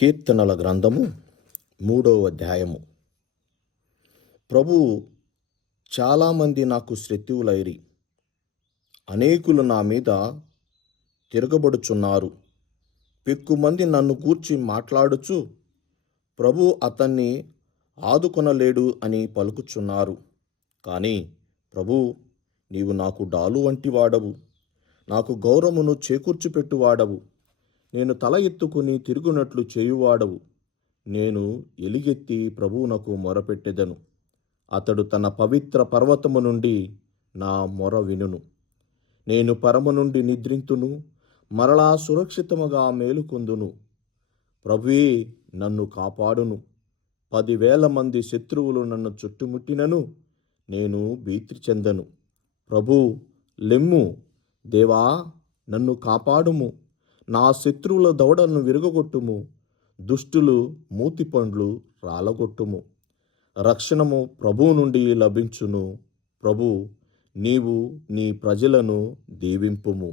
కీర్తనల గ్రంథము 3వ అధ్యాయము. ప్రభువు, చాలామంది నాకు శత్రువులైరి, అనేకులు నా మీద తిరగబడుచున్నారు. పెక్కుమంది నన్ను గూర్చి మాట్లాడుచు, ప్రభు అతన్ని ఆదుకొనలేడు అని పలుకుచున్నారు. కానీ ప్రభు, నీవు నాకు డాలు వంటి వాడవు, నాకు గౌరవమును చేకూర్చిపెట్టువాడవు. నేను తల ఎత్తుకుని తిరుగునట్లు చేయువాడవు. నేను ఎలుగెత్తి ప్రభువునకు మొరపెట్టెదను. అతడు తన పవిత్ర పర్వతము నుండి నా మొర వినును. నేను పరము నుండి నిద్రింతును, మరలా సురక్షితముగా మేలుకొందును. ప్రభువే నన్ను కాపాడును. 10,000 మంది శత్రువులు నన్ను చుట్టుముట్టినను నేను భీతి చెందను. ప్రభూ, లెమ్ము. దేవా, నన్ను కాపాడుము. నా శత్రువుల దవడను విరగొట్టుము. దుష్టులు మూతిపండ్లు రాలగొట్టుము. రక్షణము ప్రభువు నుండి లభించును. ప్రభు, నీవు నీ ప్రజలను దీవింపుము.